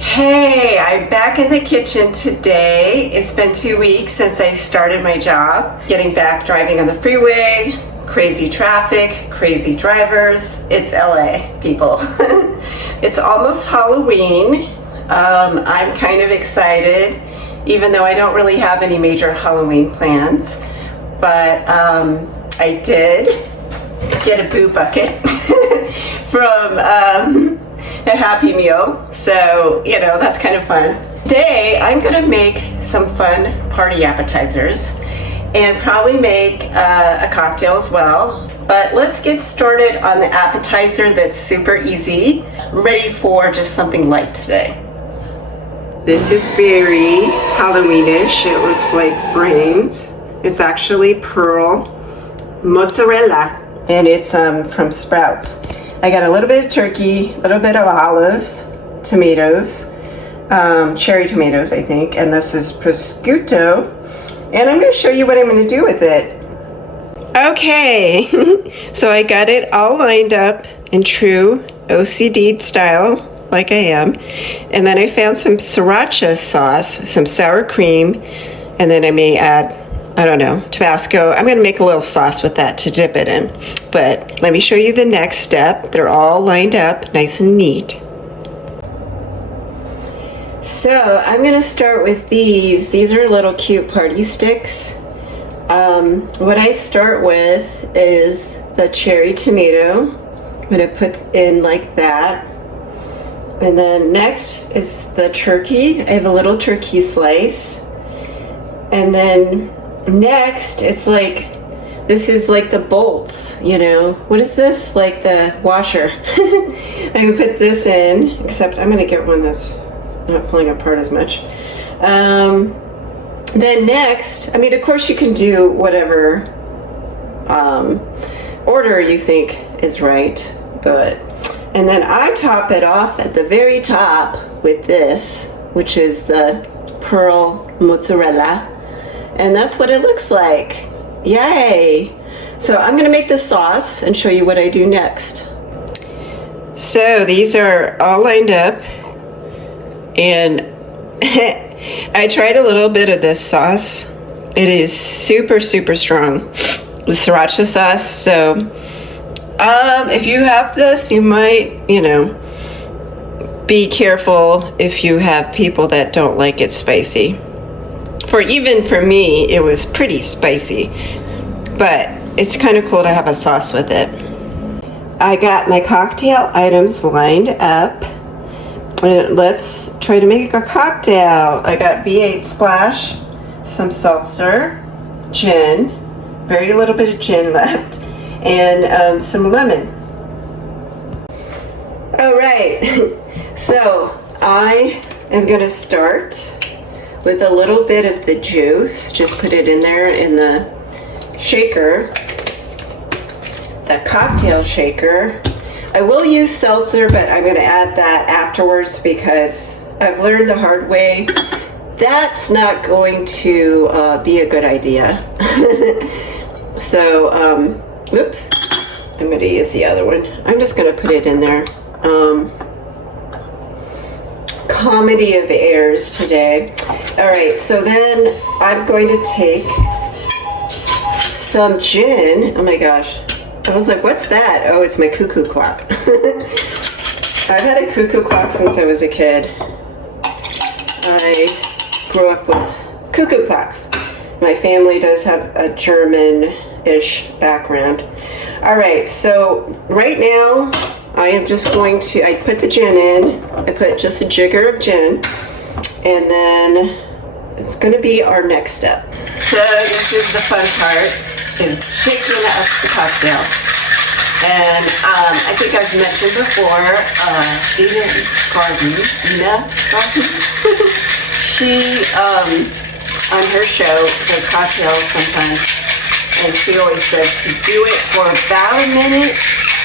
Hey, I'm back in the kitchen today. It's been 2 weeks since I started my job. Getting back driving on the freeway, crazy traffic, crazy drivers. It's LA, people. It's almost Halloween. I'm kind of excited, even though I don't really have any major Halloween plans. But I did get a boo bucket from a Happy Meal, so you know, that's kind of fun. Today I'm gonna make some fun party appetizers and probably make a cocktail as well. But let's get started on the appetizer that's super easy. I'm ready for just something light today. This is very Halloweenish. It looks like brains. It's actually pearl mozzarella, and it's from Sprouts. I got a little bit of turkey, a little bit of olives, tomatoes, cherry tomatoes, I think, and this is prosciutto. And I'm going to show you what I'm going to do with it. Okay, so I got it all lined up in true OCD style, like I am. And then I found some sriracha sauce, some sour cream, and then I may add, I don't know, Tabasco. I'm going to make a little sauce with that to dip it in. But let me show you the next step. They're all lined up nice and neat. So I'm going to start with these. These are little cute party sticks. What I start with is the cherry tomato. I'm going to put in like that. And then next is the turkey. I have a little turkey slice. And then next, it's like, this is like the bolts, you know. What is this? Like the washer. I can put this in, except I'm gonna get one that's not falling apart as much. Then next, I mean, of course you can do whatever order you think is right, but, and then I top it off at the very top with this, which is the pearl mozzarella. And that's what it looks like. Yay! So I'm gonna make the sauce and show you what I do next. So these are all lined up, and I tried a little bit of this sauce. It is super, super strong with sriracha sauce. So if you have this, you might, you know, be careful if you have people that don't like it spicy. Even for me, it was pretty spicy, but it's kind of cool to have a sauce with it. I got my cocktail items lined up, and let's try to make a cocktail. I got V8 splash, some seltzer, gin, very little bit of gin left, and some lemon. All right, so I am gonna start with a little bit of the juice. Just put it in there in the shaker, the cocktail shaker. I will use seltzer, but I'm gonna add that afterwards because I've learned the hard way that's not going to be a good idea. So, whoops, I'm gonna use the other one. I'm just gonna put it in there. Comedy of errors today. All right, so then I'm going to take some gin. Oh my gosh, I was like, what's that? Oh, it's my cuckoo clock. I've had a cuckoo clock since I was a kid. I grew up with cuckoo clocks. My family does have a German-ish background. All right, so right now I am just going to, I put the gin in. I put just a jigger of gin, and then it's going to be our next step. So this is the fun part, is shaking up the cocktail. And I think I've mentioned before, Ina Garden, she, on her show, does cocktails sometimes, and she always says to do it for about a minute.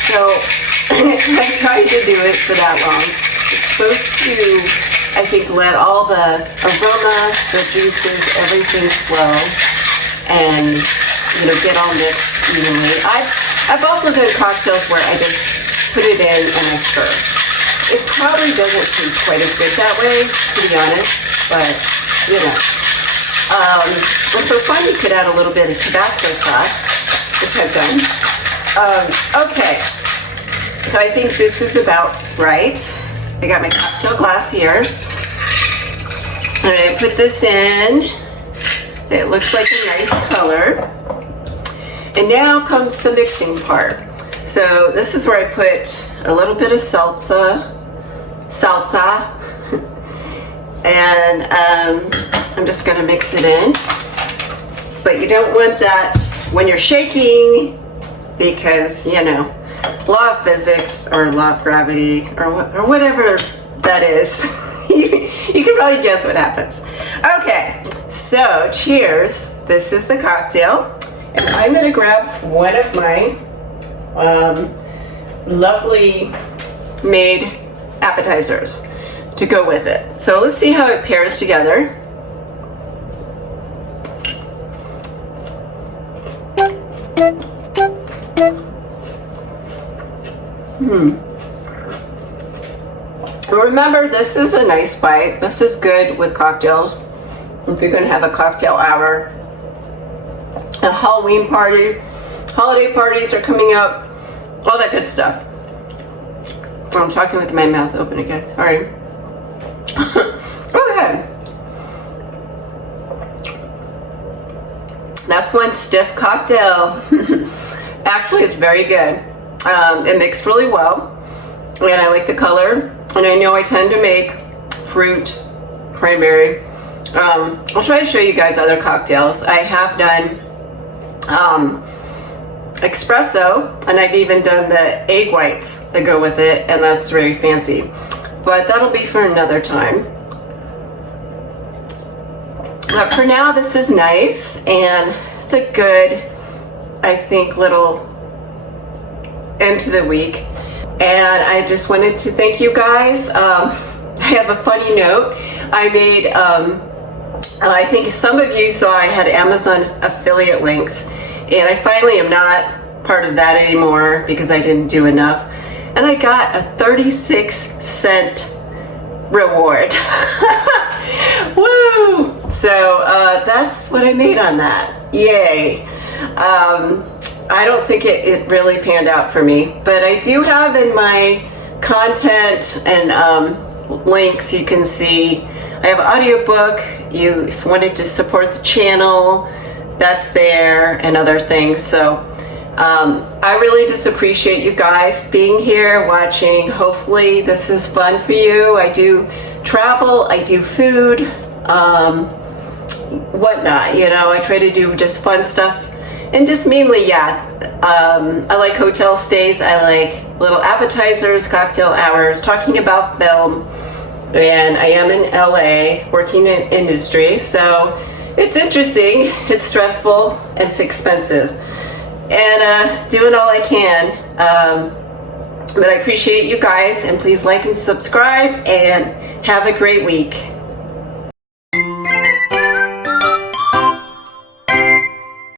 So I tried to do it for that long. It's supposed to, I think, let all the aroma, the juices, everything flow, and you know, get all mixed evenly. I've also done cocktails where I just put it in and I stir. It probably doesn't taste quite as good that way, to be honest, but you know. And for fun, you could add a little bit of Tabasco sauce, which I've done. Okay, so I think this is about right. I got my cocktail glass here. And I put this in. It looks like a nice color. And now comes the mixing part. So this is where I put a little bit of salsa. And I'm just gonna mix it in. But you don't want that when you're shaking because, you know, law of physics or law of gravity or whatever that is. You can probably guess what happens. Okay, so cheers. This is the cocktail. And I'm gonna grab one of my lovely made appetizers to go with it. So let's see how it pairs together. Remember, this is a nice bite. This is good with cocktails. If you're gonna have a cocktail hour, a Halloween party, holiday parties are coming up, all that good stuff. I'm talking with my mouth open again, sorry. Go ahead. That's one stiff cocktail. Actually, it's very good. It mixed really well, and I like the color. And I know I tend to make fruit, cranberry. I'll try to show you guys other cocktails. I have done espresso, and I've even done the egg whites that go with it, and that's very fancy. But that'll be for another time. But for now, this is nice, and it's a good, I think, little end to the week. And I just wanted to thank you guys. I have a funny note. I made, I think some of you saw I had Amazon affiliate links, and I finally am not part of that anymore because I didn't do enough. And I got a 36-cent reward. Woo! So that's what I made on that. Yay. I don't think it really panned out for me, but I do have in my content and links, you can see I have an audiobook. You wanted to support the channel, that's there, and other things. So I really just appreciate you guys being here, watching. Hopefully this is fun for you. I do travel, I do food, whatnot, you know, I try to do just fun stuff. And just mainly, I like hotel stays, I like little appetizers, cocktail hours, talking about film, and I am in LA working in industry, so it's interesting, it's stressful, it's expensive, and doing all I can, but I appreciate you guys, and please like and subscribe, and have a great week.